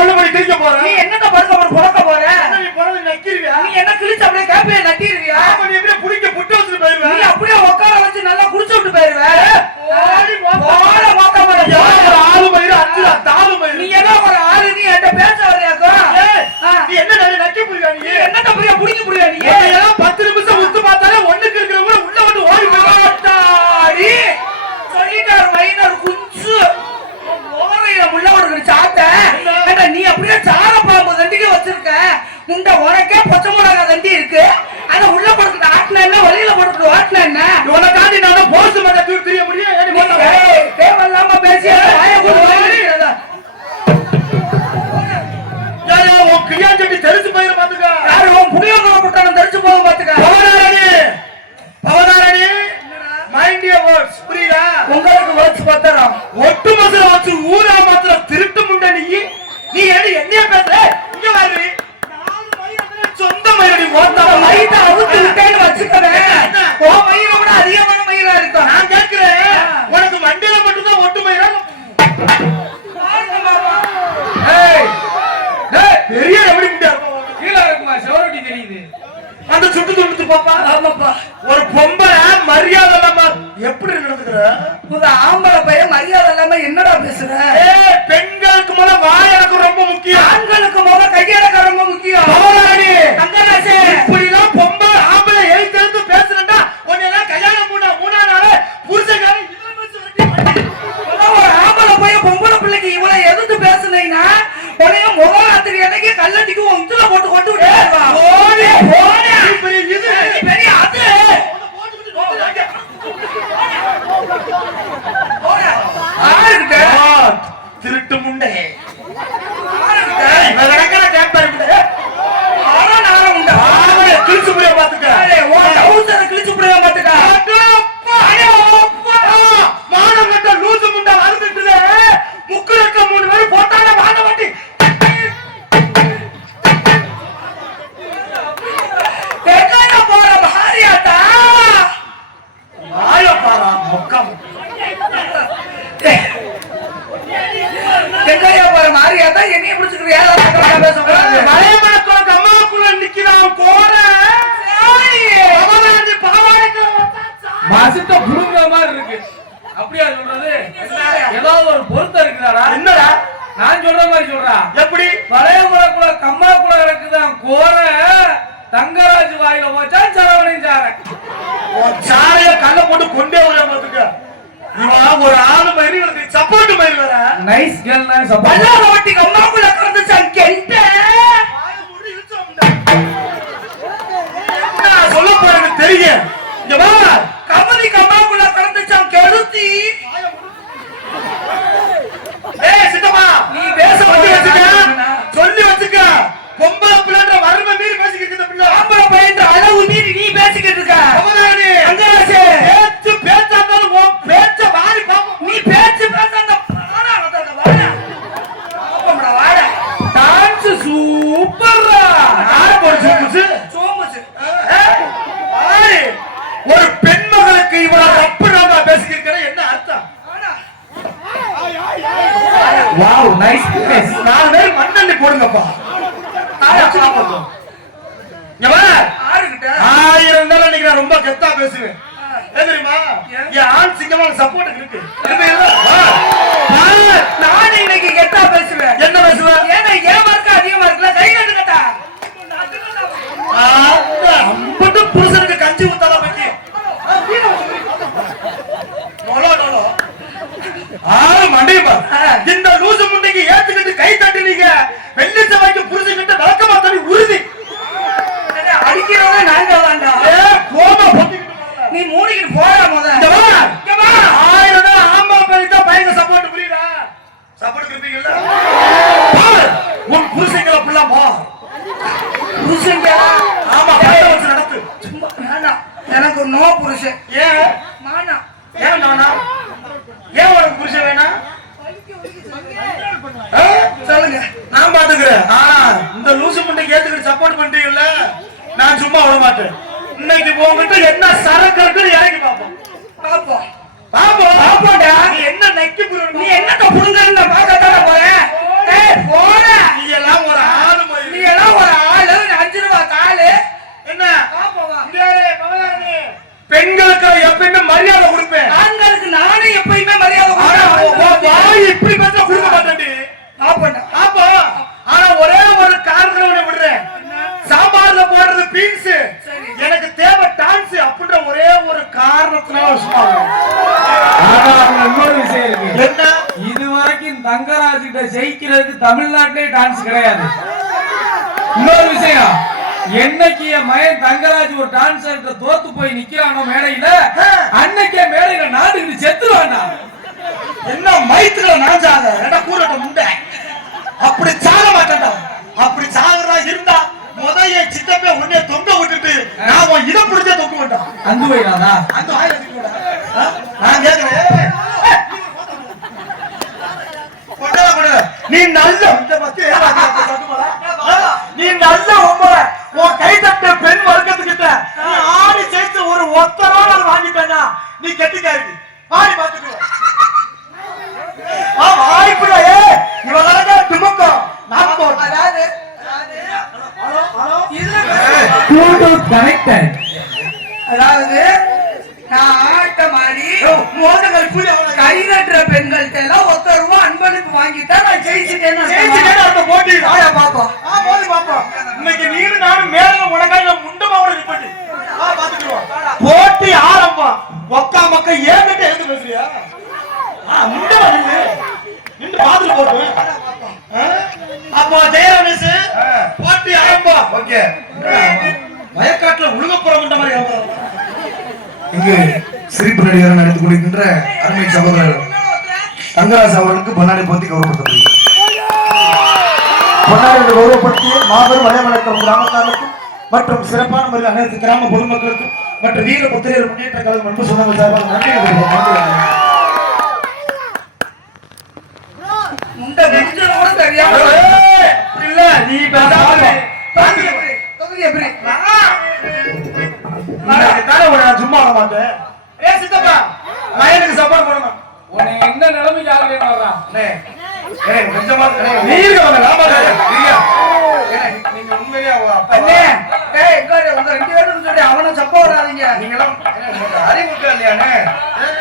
சொல்லுபடி கிழிக்க போறேன் நீ என்னத்த படுக்க போற புழக்க போற? நீ பிறகு நக்கிருவியா? நீ என்ன கிழிச்சு அப்படியே கேப்பிய நட்டிருவியா அப்ப நீ எப்படியே புடிக்க புட்டு வச்சுட்டு நீ போயிருவேன் அப்படியே உட்கார வச்சு நல்லா குடிச்சு விட்டு போயிருவ. மோத்த போட யார் ஒரு ஆளு மயிறு தாலு நீ மயிறு என்ன ஒரு ஆளு நீ என்கிட்ட பேச வரையாக்கும் ஏய், நீ என்ன நிறைய நக்கி புரியா நீ நீ என்னத்த புரிய புடிக்க முடியா நீ உன்னையெல்லாம் பத்து நிமிஷம் உத்து பார்த்தாலே ஒண்ணுக்கு இருக்கிறவங்க உள்ள வந்து ஓடி போயிடுவாங்க ஆத்தாடி சொல்லிட்டாரு மைனர் குஞ்சு ஓரையில முள்ள ஒரு சாத்த ஏண்டா நீ அப்படியே சார பாம்பு தண்டிக்க வச்சிருக்க முண்டை உனக்கே பச்சை மிளகா தண்டி இருக்கு அத உள்ள போட்டு ஆட்டின என்ன வெளியில போட்டு ஆட்டின என்ன இவனை தாண்டி நான் போஸ்ட் மட்டும் தூக்கி தெரிய முடியும் ஏடி நீ, மோத்த ஏய், தேவையில்லாம பேசி வாய போட்டு வாயில யாரோ உன் கிளியாஞ்சட்டி தெரிச்சு போயிரு பாத்துக்க யாரு உன் புளியோதரை புட்டான தெரிச்சு போக பாத்துக்க பவனாரணி பவனாரணி மைண்ட் யுவர் வேர்ட்ஸ் புரியுதா உங்களுக்கு வச்சு பத்திரம் ஒட்டு மசுல வச்சு ஊரா மாத்திர திருட்டு முண்டை நீ நீ ஏடி என்னைய பேசுற இங்க வாரு நாலு மயிர் அதுல சொந்த மயிரடி ஓட்ட மைத அவுத்து விட்டேன்னு வச்சுக்கவேன் உன் மயிரை விட அதிகமான மயிரா இருக்கும் நான் கேட்கிறேன் உனக்கு மண்டையில மட்டும்தான் ஒட்டு மயிரா ஏய் டேய் பெரிய எப்படி முண்டியா இருக்கும் உனக்கு? கீழே இருக்குமா செவரொட்டி தெரியுது. அந்த சுட்டு துண்டு பாப்பா. ஆமாப்பா. ஒரு இல்லாம எப்படி நடந்துக்கிற? புது ஆம்பளை பையன் மரியாதை இல்லாம என்னடா பேசுற? பெண்களுக்கு முத வாய் எனக்கு ரொம்ப முக்கியம். ஆண்களுக்கு முத கையடக்க ரொம்ப முக்கியம். தங்கராசே இப்படிலாம் பொம்பளை ஆம்பளை எழுத்து எழுத்து பேசுறேன்டா. உன்னையெல்லாம் கல்யாணம் மூணா மூணா நாள் புருஷக்காரன் பண்ணி. ஒரு ஆம்பளை பையன் பொம்பளை பிள்ளைக்கு இவ்வளவு எதிர்த்து பேசுனீங்கன்னா உடனே முகராத்திரி அன்னைக்கு கல்லடிக்கு உன் இதுல போட்டு கொண்டு விட்டு ஓடி, ஓடி. நீ பெரிய இது. பெரிய அது போட்டுக்கிட்டு நோக்குறாங்க. ஆறுகிட்ட ஆ, திருட்டு முண்டை ஆறுகிட்ட இவன் கிடக்குற கேட்பாரு முண்டை. ஆறா நாரம் உண்டா ஆவணை கிழிச்சு புரிய பாத்துக்க ஏய், உன் டவுசரை கிழிச்சு புடுவேன் பாத்துக்க அடப்பா, அடப்பா. மானம் கட்ட லூசு முண்டை வருதுட்டுல. முக்கு இருக்க மூணு பேரும் போட்டாங்க வாங்க வண்டி எங்கடா போற பாரியாத்தா வாய பாரா முக்கம் எங்கயா போற மாரியாத்தா என்னைய பிடிச்சிட்டு ஏழா தக்கலா பேசக்கூடாது மலையமனத்தோட அம்மாக்குள்ள நிக்கிறான் போற அவனாண்டி பாவாடைக்கு மசிட்ட புடுங்குற மாதிரி இருக்கு அப்படியா சொல்றது ஏதாவது ஒரு பொருத்தம் இருக்குதாடா என்னடா நான் சொல்ற மாதிரி சொல்றா எப்படி பழைய குளக்குள்ள கம்மா குள இருக்குதான் கோர தங்கராஜ் வாயில போச்சா சரவணையும் சாரன் உன் சாரைய கல்ல போட்டு கொண்டே வர பாத்துக்க இவன் ஒரு ஆளு மயிறு இவனுக்கு சப்போர்ட் மயிறு வேற நைஸ் கேர்ள் தான் பல்லார வட்டி கம்மாக்குள்ள கிடந்துச்சான் கெண்ட நான் சொல்ல போறது தெரியும் இங்க வா. கமலி கம்மாக்குள்ள கிடந்துச்சான் கெடுத்தி ஏய் சித்தப்பா நீ பேச சொல்லி வச்சுக்க வச்சுக்க சொல்லி வச்சுக்க பொம்பளை பிள்ளைன்ற வறுமை மீறி பேசிக்கிட்டு இருக்க பிள்ளை ஆம்பளை பையன் அளவு மீறி நீ பேசிக்கிட்டு இருக்க அவனாடி அங்கராசே பேச்சு பேச்சா இருந்தாலும் உன் பேச்ச வாரி பாப்போம் நீ பேச்சு பேச அந்த பாடா வந்தத வாடா பாப்போம்டா வாடா டான்ஸ் சூப்பர்ரா யாரு போய் சொல்லுச்சு சோமுச்சு ஆய், ஒரு பெண்மகளுக்கு இவ்வளவு தப்பு நான் பேசிக்கிறேன் என்ன அர்த்தம் வாடா வாவ் நைஸ் பிளேஸ் நாலு பேர் மண்ணள்ளி போடுங்கப்பா ஆயிரம் இருந்தாலும் இன்னைக்கு நான் ரொம்ப கெத்தா பேசுவேன். தெரியுமா? என் ஆண் சிங்கமான சப்போர்ட் இருக்கு. நான் இன்னைக்கு கெட்டா பேசுவேன். என்ன பேசுவேன் ஏன்னா ஏன் மார்க் அதிகமா இருக்குல்ல கை கட்டு புருஷனுக்கு கஞ்சி ஊத்தால பக்கி நொலோ நொலோ ஆளு மண்டையுமா இந்த லூசு முண்டைக்கு ஏத்துக்கிட்டு கை தட்டுனீங்க வெள்ளி செவ்வாய்க்கு புருஷன்கிட்ட விளக்கமா தண்ணி உறுதி அடிக்கிறவங்க நாங்க தான்டா ஏ கோமா பொத்திக்கிட்டு போறல. நீ மூடிக்கிட்டு போடா முத இந்த வா. இங்க வா. ஆயிரம் தான் ஆம்பா பேருக்கு தான் பையங்க சப்போர்ட் புரியுதா சப்போர்ட் இருப்பீங்கல்ல உன் புருஷங்களை புள்ள போ. புருஷங்க ஆமா கட்ட வச்சு நடத்து. சும்மா வேணாம் எனக்கு நோ புருஷன். ஏன்? வேணாம் ஏன் நானா ஏன் உனக்கு புருஷன் வேணாம்? சொல்லுங்க. நான் பாத்துக்கிறேன். ஆனா இந்த லூசு முண்டைக்கு ஏத்துக்கிட்டு சப்போர்ட் பண்றீங்கல்ல? நான் சும்மா விட மாட்டேன். இன்னைக்கு உங்ககிட்ட என்ன சரக்கு இருக்குன்னு இறங்கி பார்ப்போம். பாப்போம் நக்கி புடுங்க நீ என்னடா புடுங்கன்னு பார்க்கத்தால போறேன் டேய் போற நீ எல்லாம் ஒரு ஆளு மயில். நீ எல்லாம் ஒரு ஆளு. அஞ்சு ரூபா தாளு. என்ன? பாப்போவா பெண்களுக்கு எப்பயுமே மரியாதை கொடுப்பேன். ஆண்களுக்கு நானே எப்பயுமே மரியாதை கொடுப்பேன். வாய் இப்படி பேச கொடுக்க மாட்டேன் டான்ஸ் கிடையாது. இன்னொரு விஷயம் என்னைக்கு என் மகன் தங்கராஜ் ஒரு டான்ஸர்கிட்ட தோத்து போய் நிக்கிறானோ மேடையில அன்னைக்கே மேடையில நாடுகிட்டு செத்துருவானா என்ன மயித்துல நாஞ்சாத என்ன கூறட்ட முண்டை. அப்படி சாக மாட்டேன்டா. அப்படி சாகுறா இருந்தா முத என் சித்தப்பே உன்னை தொங்க விட்டுட்டு நான் இதை பிடிச்சே தொங்க மாட்டான் அந்து போயிடாதா அந்த வாயில? நான் கேக்குறேன் ஏய், ஏய். கொண்டா, கொண்டா. நீ நல்ல? நீ நல்ல உம்ம உன் கை தட்ட பெண் வர்க்கத்துக்கிட்ட நீ ஆடி சேர்த்து ஒரு ஒத்தரோட வாங்கிட்டேன்னா நீ கெட்டிக்காரி. வாடி பாத்துட்டு ஆ வாய்ப்புடா ஏ இவங்க துமுக்கம் போறேன். அதாவது அதாவது நான் ஆட்ட மாதிரி மோதங்கள் கை நட்டுற பெண்கள்ட்ட எல்லாம் ஒத்த ரூபா அன்பளிப்பு வாங்கிட்டா போட்டி வாயா பாப்போம் ஆ, போது பாப்போம். இன்னைக்கு நீனும் நானும் மேல உனக்காக முண்டமாவோட நிப்பட்டு. வா, பாத்துக்குருவோம். போட்டி ஆரம்பம் ஒக்கா மக்கா ஏங்கிட்ட எழுந்து பேசுறியா ஆ, முண்டமா. நின்று பாத்துட்டு போட்டு. ஆ? அப்போ ஜெயரமேஷ், போட்டி ஆரம்பம். வயக்காட்டுல உழுகப்புற முண்ட மாதிரி. இங்கு சிரிப்பு நடிகராக நடித்துக் கொண்டிருக்கின்ற அருமை சகோதரர் தங்கராஜ் அவர்களுக்கு பொன்னாடை போத்தி கௌரவப்படுத்தப்படுகிறது பொன்னாடை கௌரவப்படுத்தி மாபெரும் வலைவழக்கம் கிராமத்தாருக்கும் மற்றும் சிறப்பான முறையில் அனைத்து கிராம பொதுமக்களுக்கும் மற்றும் வீர புத்திரியர் முன்னேற்ற கழகம் அன்பு சொந்தங்கள் சார்பாக நன்றி சும்மா விட மாட்டேன். ஏ சித்தப்பா. மயனுக்கு சப்போர்ட் பண்ணணும் உன்னை எந்த நிலைமைக்கு ஆகலைன்னு வர்றான் சொல்லி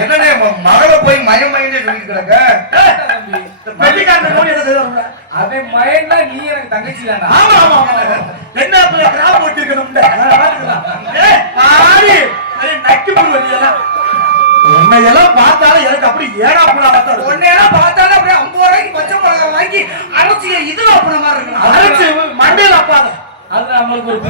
என்னனே மகளை போய் மயம் மயந்தே சொல்லிட்டு கிடக்க? அவன் மயன்னா நீ எனக்கு தங்கச்சி தானா? ஆமா ஆமா. என்ன பிள்ளை கிராம ஏய் நக்கி புடுவீங்களா உன்னை எல்லாம். பார்த்தாலும் எனக்கு அப்படி ஏடா புடா பார்த்தா உன்னையெல்லாம் பார்த்தாலே அப்படியே ஐம்பது ரூபாய்க்கு பச்சை மிளகாய் வாங்கி அரைச்சி இதுல அப்பன மாதிரி இருக்கணும். அரைச்சு மண்டையில அப்பாத அது நம்மளுக்கு ஒரு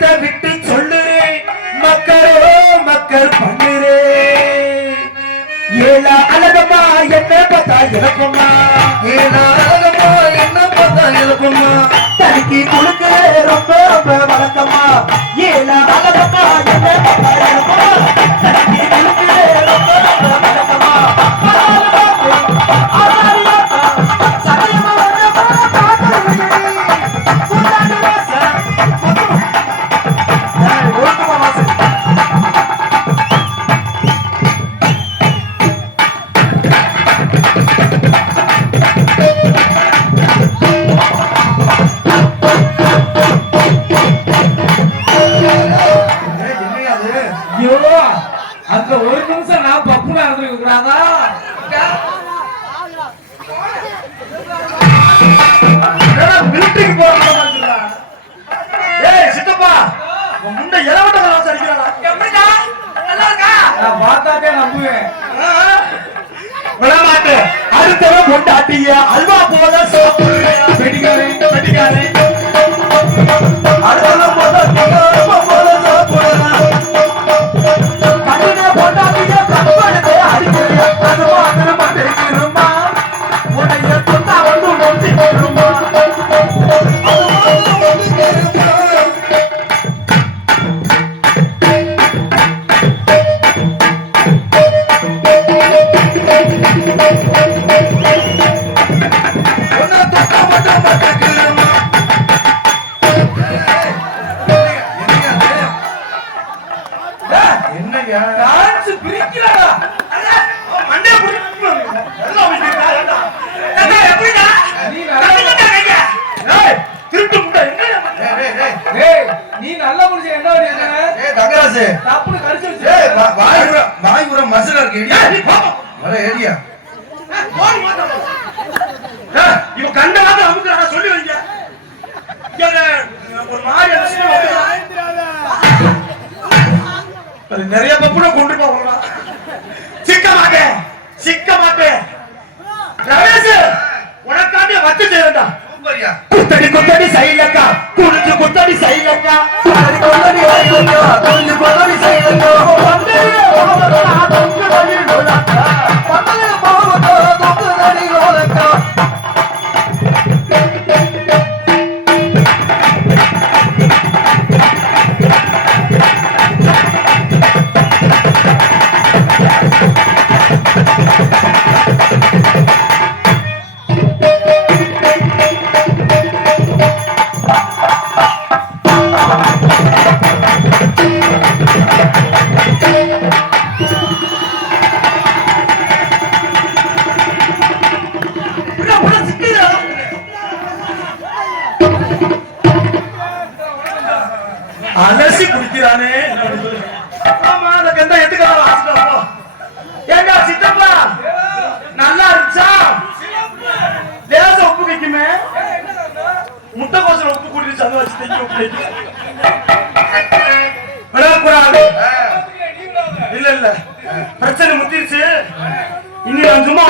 வெக்கத்தை விட்டு சொல்லுறேன். மக்களோ மக்கள் பண்ணுறேன். ஏழா அழகமா என்ன பார்த்தா இழப்பம்மா ஏழா பார்த்தாக்கே விடமாட்டு அடுத்தவன் கொண்டாட்டிய அல்வா போல சோப்பு வெடிக்காரே வெடிக்காரே ஏய் திருட்டு நீ நல்ல என்ன தங்கராசு. தப்புன்னு கடிச்சு வச்சு ஏய், இருக்கு, நீ போ. வர, ஏடியா. போடி மாட்டோம் ஏய், இவன் கண்ட அமுக்குறா சொல்லி வைங்க. ஒரு மாதிரி அது நிறைய பப்புன கொண்டு போகலாம் சிக்க மாட்டேன் சிக்க மாட்டேன் ரமேஷ் உனக்காண்டி வச்சு சூப்பர்யா. குத்தடி குத்தடி சைலக்கா. குனிஞ்சு குத்தடி சைலக்கா. குத்தடி, குத்தடி, அலசி குடிக்கிறானே. ஆமா அந்த கந்தா எதுக்காக வாசிட்டோம் ஏண்டா சித்தப்பா? நல்லா இருந்துச்சா? லேச உப்பு வைக்குமே. முட்டை கோசம் உப்பு கூட்டிட்டு சந்த வச்சு தைக்க உப்பு விடக்கூடாது. இல்ல இல்ல. பிரச்சனை முத்திருச்சு இனி நான் சும்மா